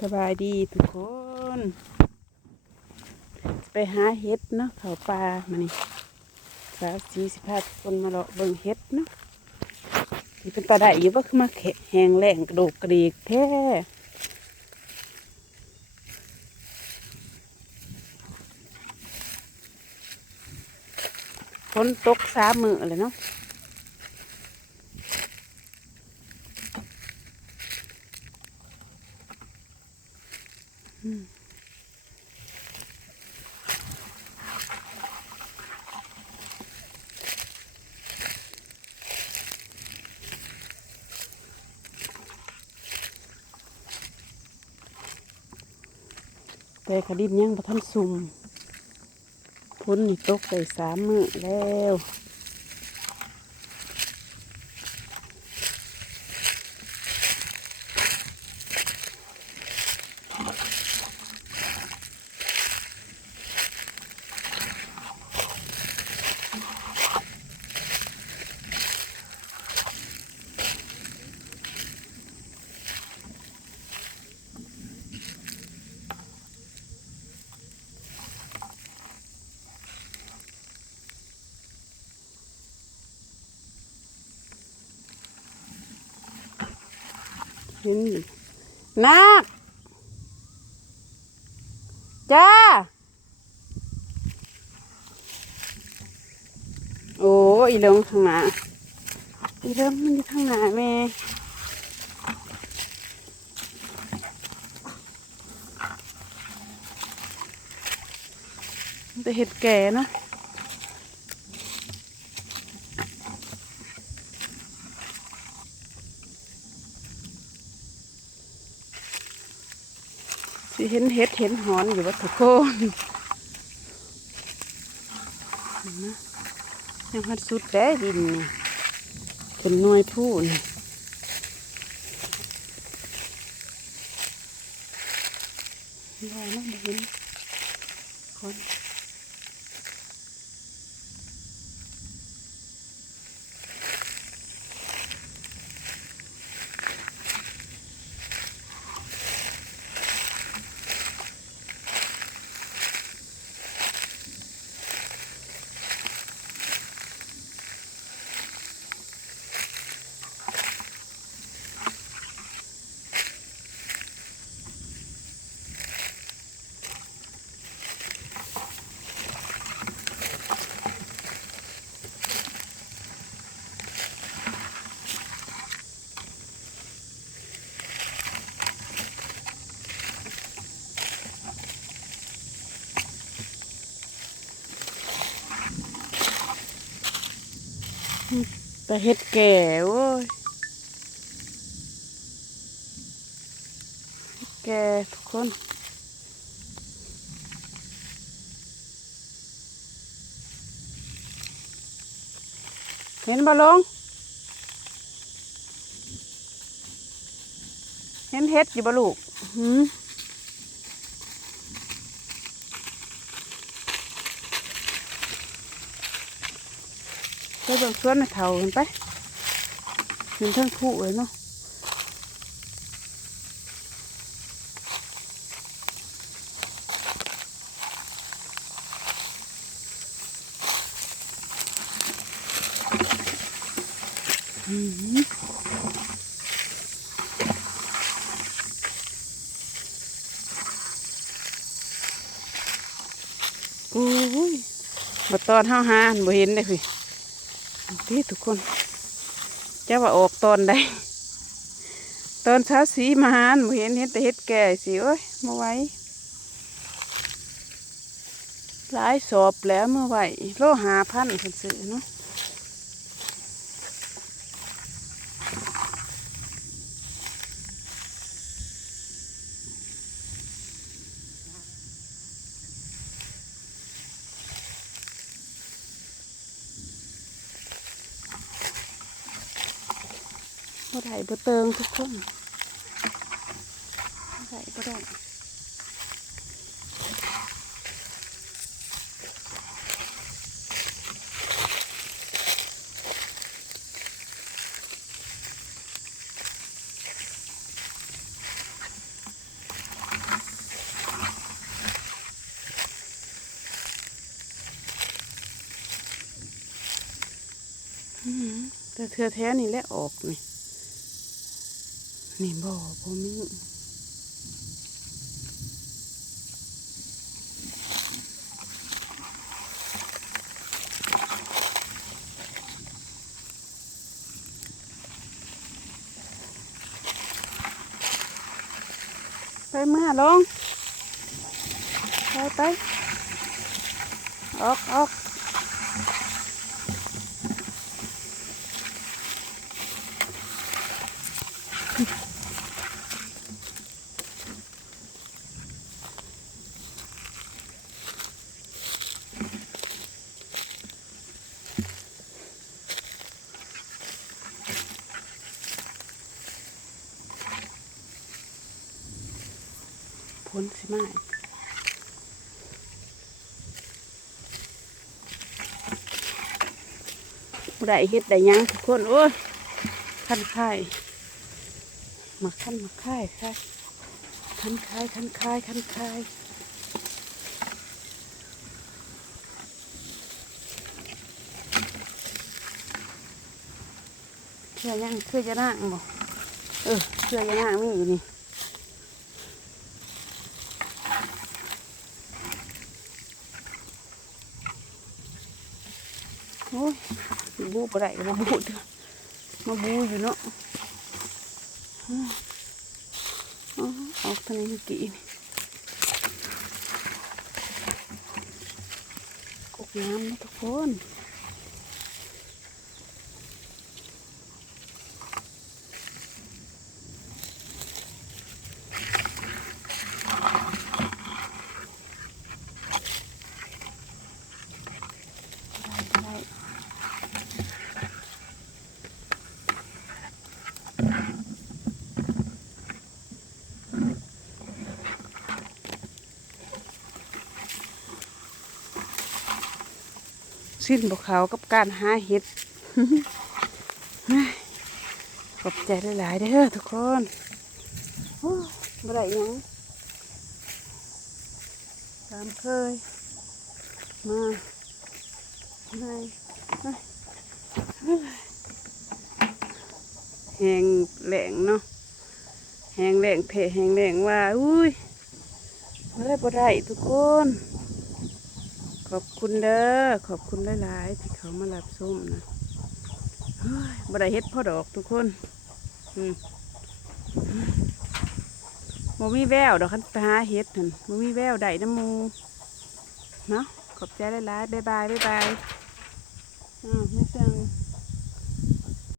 สบายดีทุกคน ไปหาเห็ดเนาะเขาปลามานี่สาวสีสิพาทุกคนมาเลาะเบิ่งเห็ดเนาะนี่เป็นตาได้อยู่ว่าคือมาแขะแหงแหลงกระโดกกระดีกแท้ฝนตกสามมือเลยเนาะ แต่ขดินยังบ่ทันซุ่มพ้นนี่ตกได้สามมือแล้ว ห็นอยู่นาคจ้า โอ้อีเหลิงข้างหน้าอีเหลิงมันอยู่ข้างหน้าแม่มันจะเห็ดแก่นะ เห็นเห็ดเห็นหอนอยู่ว่าทุกคนนะยังพัดสุดแด้ดินนี่เป็นน้อยพูนรอน้องเห็นคน แต่เห็ดแก่โว้ยแก่ทุกคนเห็นบ่ลง เห็นเห็ดอยู่บ่ลูกหืม ไปเบิ่งสวนให้เฒ่าเห็นไปเห็นเทั้งผู้เลยเนาะอืมอุ้ยมาตอนห้าหาอันบ่เห็นเลยพี่ ที่ทุกคนจะว่าออกตอนใดตอนเช้าสีมาหาอันเห็นเห็นแต่เห็ดแก่สิโอ้ยมาไว้หลายสอบแล้วเมื่อไหวโลหาพันคนซื้อเนาะ บ่ได้บ่เติงทุกคนส่ได้บ่ได้แต่เธอแท้นี่แหละออกนี่ นี่บ่บ่มีไปเมื่อลงไปไปออกออก พ้นสิมาบุได้เฮ็ดได้ยังทุกคน โอ้ยคันคายมาคันมาคายค่ะคันคายคันคายคันคายเชื่อยังเชื่อจะนั่งบ่เออเชื่อจะนั่งมีอยู่นี่ โอ้ย บูบ่ได้ก็บ่บูดเด้อมาบูอยู่เนาะอ้าวอ๋อออกทางนี้เมื่อกี้นี่กกน้ำนะทุกคน สิ้นบกขากับการหาเห็ดขอบใจหลายๆเด้อทุกคนบ่ได้ยังตามเคย มาไม่แหงแหลงเนาะแหงแหลงเทแหงแหลงว่า อุ้ยบ่ได้บ่ได้ทุกคน ขอบคุณเด้อขอบคุณหลายๆที่เขามารับส้มนะเฮ้ยบ่ได้เฮ็ดพ่อดอกทุกคนอืมบ่มีแววดอกคันไปหาเฮ็ดนั่นโมมีแววได้น้ำมูเนาะขอบใจหลายๆบ๊ายบายบ๊ายบายอืมไม่เสีย